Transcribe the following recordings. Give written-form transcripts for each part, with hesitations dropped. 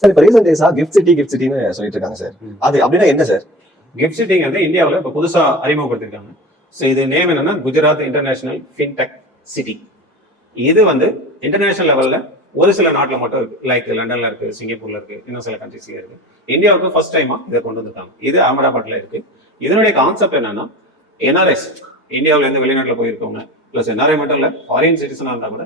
Sir இப்போ recent டேஸா gift சிட்டின்னு சொல்லிட்டு இருக்காங்க சார். அது அப்படின்னா என்ன சார்? கிஃப்ட் சிட்டிங் வந்து இந்தியாவில் இப்போ புதுசாக அறிமுகப்படுத்திருக்காங்க. ஸோ இது நேம் என்னன்னா குஜராத் இன்டர்நேஷனல் ஃபின்டெக் சிட்டி. இது வந்து இன்டர்நேஷனல் லெவலில் ஒரு சில நாட்டில் மட்டும் இருக்கு. லைக் லண்டன்ல இருக்கு, சிங்கப்பூர்ல இருக்கு, இன்னும் சில கண்ட்ரீஸ்ல இருக்கு. இந்தியாவுக்கு ஃபர்ஸ்ட் டைமா இதை கொண்டு வந்திருக்காங்க. இது அகமதாபாத்ல இருக்கு. இதனுடைய கான்செப்ட் என்னன்னா என்ஆர்எஸ் இந்தியாவில இருந்து வெளிநாட்டில் போயிருக்கவங்க பிளஸ் என்ஆர்ஐ மட்டும் இல்லை ஃபாரின் சிட்டிசனா இருந்தா கூட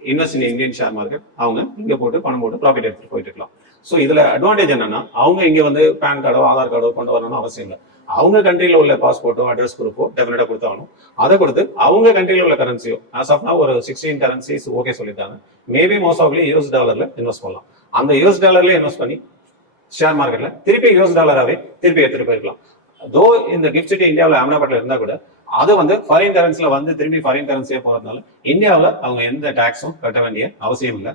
invest in Indian share market அவங்க இங்க போட்டு பணம் போட்டு ப்ராஃபிட் எடுத்துட்டு போயிட்டு இருக்கலாம். ஸோ இதுல அட்வான்டேஜ் என்னன்னா அவங்க இங்க வந்து பேன் கார்டோ ஆதார் கார்டோ கொண்டு வரணும்னு அவசியம் இல்லை. அவங்க கண்ட்ரியில உள்ள பாஸ்போர்ட்டோ அட்ரஸ் ப்ரூஃபோ டெஃபினட்டா கொடுத்தாகணும். அதை கொடுத்து அவங்க கண்ட்ரியில உள்ள கரன்சியோ ஆஸ் ஆஃப் ஒரு 16 கரன்சிஸ் ஓகே சொல்லிட்டாங்க. மேபி மோஸ்ட் ஆஃப்லி யூஎஸ் டாலர்ல இன்வெஸ்ட் பண்ணலாம். அந்த யூஎஸ் டாலர்ல இன்வெஸ்ட் பண்ணி ஷேர் மார்க்கெட்ல திருப்பி யூஎஸ் டாலராகவே திருப்பி எடுத்துட்டு போயிருக்கலாம். தோ இந்த கிஃப்ட் சிட்டி இந்தியாவில் அகமதாபாத்ல இருந்தா கூட அது வந்து ஃபாரின் கரன்சில வந்து திரும்பி ஃபாரின் கரன்சியா போறதுனால இந்தியாவில் அவங்க எந்த டாக்ஸும் கட்ட வேண்டிய அவசியம் இல்லை.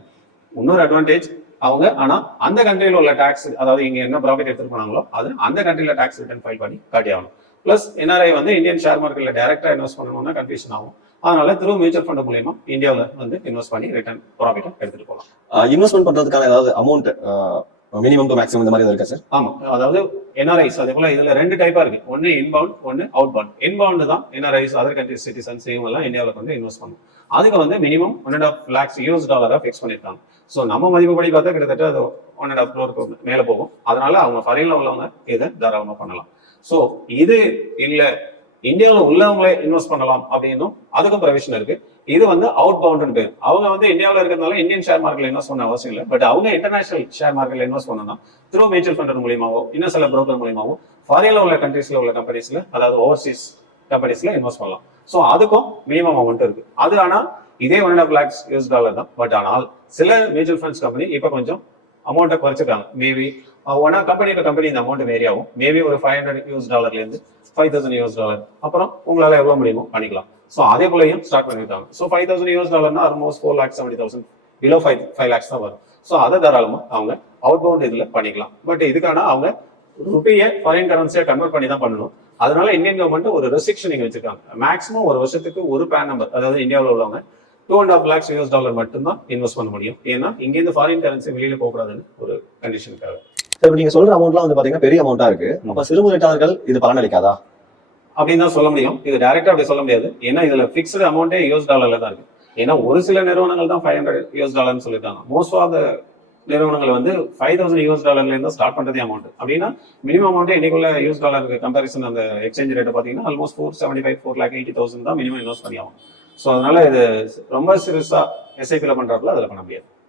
இன்னொரு அட்வான்டேஜ் அவங்க ஆனா அந்த கண்ட்ரியில உள்ள டாக்ஸ், அதாவது இங்க என்ன ப்ராஃபிட் எடுத்துட்டு போனாங்களோ அது அந்த கண்ட்ரியில டாக்ஸ் ரிட்டர்ன் ஃபைல் பண்ணி காட்டி ஆகணும். பிளஸ் என்ஆர்ஐ வந்து இந்தியன் ஷேர் மார்க்கெட்ல டைரக்டா இன்வெஸ்ட் பண்ணணும்னா கன்ஃபியூஷன் ஆகும். அதனால த்ரூ மியூச்சுவல் ஃபண்ட் மூலியமா இந்தியாவில் வந்து இன்வெஸ்ட் பண்ணி ரிட்டர்ன் ப்ராஃபிட்டை எடுத்துட்டு போகலாம். இன்வெஸ்ட்மெண்ட் பண்றதுக்கான ஏதாவது அமௌண்ட் மினிமம் டு மேக்ஸிமம் இந்த மாதிரி இருக்கா சார்? ஆமா, அதாவது என்ஆர்ஐஸ் அதே போல இதுல 2 டைப்பா இருக்கு. ஒன்னு இன்பவுண்ட், ஒன்னு அவுட் பவுண்ட். இன்பவுண்ட் தான் என்ஆர்ஐஸ் அதர் கண்ட்ரி சிட்டிசன்ஸ் இவங்க எல்லாம் இந்தியாவில் வந்து இன்வெஸ்ட் பண்ணும். அதுக்கு வந்து மினிமம் $1.5 lakhs ஃபிக்ஸ் பண்ணிருக்காங்க. ஸோ நம்ம மதிப்புப்படி பார்த்தா கிட்டத்தட்ட அது $1.5 crore மேல போகும். அதனால அவங்க ஃபாரின்ல உள்ளவங்க இதை தாராளமா பண்ணலாம். ஸோ இது இல்ல இந்தியாவில் உள்ளவங்களே இன்வெஸ்ட் பண்ணலாம் அப்படின்னும் அதுக்கும் ப்ரொவிஷன் இருக்கு. இது வந்து அவுட் பவுண்ட் பேர். அவங்க வந்து இந்தியாவில் இருக்கிறதுனால இந்தியன் ஷேர் மார்க்கெட்ல இன்வெஸ்ட் பண்ண அவசியம் இல்லை. பட் அவங்க இன்டர்நேஷனல் ஷேர் மார்க்கெட்ல இன்வெஸ்ட் பண்ணணும் த்ரூ மியூச்சுவல் ஃபண்ட் மூலியமாவோ இன்னும் சில புரோக்கர் மூலியமாவோ ஃபாரின்ல உள்ள கண்ட்ரீஸ்ல உள்ள கம்பெனிஸ்ல, அதாவது ஓவர்சீஸ் கம்பெனிஸ்ல இன்வெஸ்ட் பண்ணலாம். ஸோ அதுக்கும் மினிமம் அமௌண்ட் இருக்கு. அது ஆனா இதே $1.5 lakhs தான். பட் ஆனால் சில மியூச்சுவல் ஃபண்ட்ஸ் கம்பெனி இப்ப கொஞ்சம் அமௌண்ட்டை குறைச்சிருக்காங்க. மேபி ஒன்னா கம்பெனி டு கம்பெனி இந்த அமௌண்ட் வேரி ஆகும். மேபி ஒரு $500 இருந்து $5,000 அப்புறம் உங்களால எவ்வளவு முடியுமோ பண்ணிக்கலாம். ஸோ அதே போலயும் ஸ்டார்ட் பண்ணிருக்காங்க. ஸோ $5,000 ஆல்மோஸ்ட் 4,70,000 பிலோ 5 lakhs தான் வரும். ஸோ அதை தாராளமா அவங்க அவுட் பவுண்ட் இதுல பண்ணிக்கலாம். பட் இதுக்கான அவங்க ருபியை ஃபாரின் கரன்சியா கன்வெர்ட் பண்ணி தான் பண்ணணும். அதனால இந்தியன் கவர்மெண்ட் ஒரு ரெஸ்ட்ரிக்ஷன் இங்க வச்சிருக்காங்க. மேக்ஸிமம் ஒரு வருஷத்துக்கு ஒரு பேன் நம்பர், அதாவது இந்தியாவில் உள்ளவங்க $2.5 lakhs மட்டும்தான் இன்வெஸ்ட் பண்ண முடியும். ஏன்னா இங்க இருந்து ஃபாரின் கரன்சி வெளியில போகக்கூடாதுன்னு ஒரு கண்டிஷனுக்காக. சார் நீங்க சொல்ற அமௌண்ட்லாம் வந்து பாத்தீங்கன்னா பெரிய அமௌண்டா இருக்கு. அப்ப சிறு முதலீட்டாளர்கள் இது பலனளிக்காதா அப்படின்னு தான் சொல்ல முடியும். இது டைரக்டா அப்படி சொல்ல முடியாது. ஏன்னா இதுல பிக்ஸ்டு அமௌண்டே யூஎஸ் டாலர்ல தான் இருக்கு. ஏன்னா ஒரு சில நிறுவனங்கள் தான் $500 சொல்லியிருக்காங்க. மோஸ்ட் ஆஃப் த நிறுவனங்கள் வந்து $5,000 இருந்து ஸ்டார்ட் பண்றதே அமௌண்ட். அப்படின்னா மினிமம் அமௌண்ட் இன்னைக்குள்ள யூஎஸ் டாலருக்கு கம்பேரிசன் அந்த எக்ஸ்சேஞ்ச் ரேட் பாத்தீங்கன்னா ஆல்மோஸ்ட் 475-4,80,000 தான் மினிமம் இன்வெஸ்ட் பண்ணி ஆகும். ஸோ அதனால இது ரொம்ப சிறுசா எஸ்ஐபில பண்றதுல அதுல பண்ண முடியாது.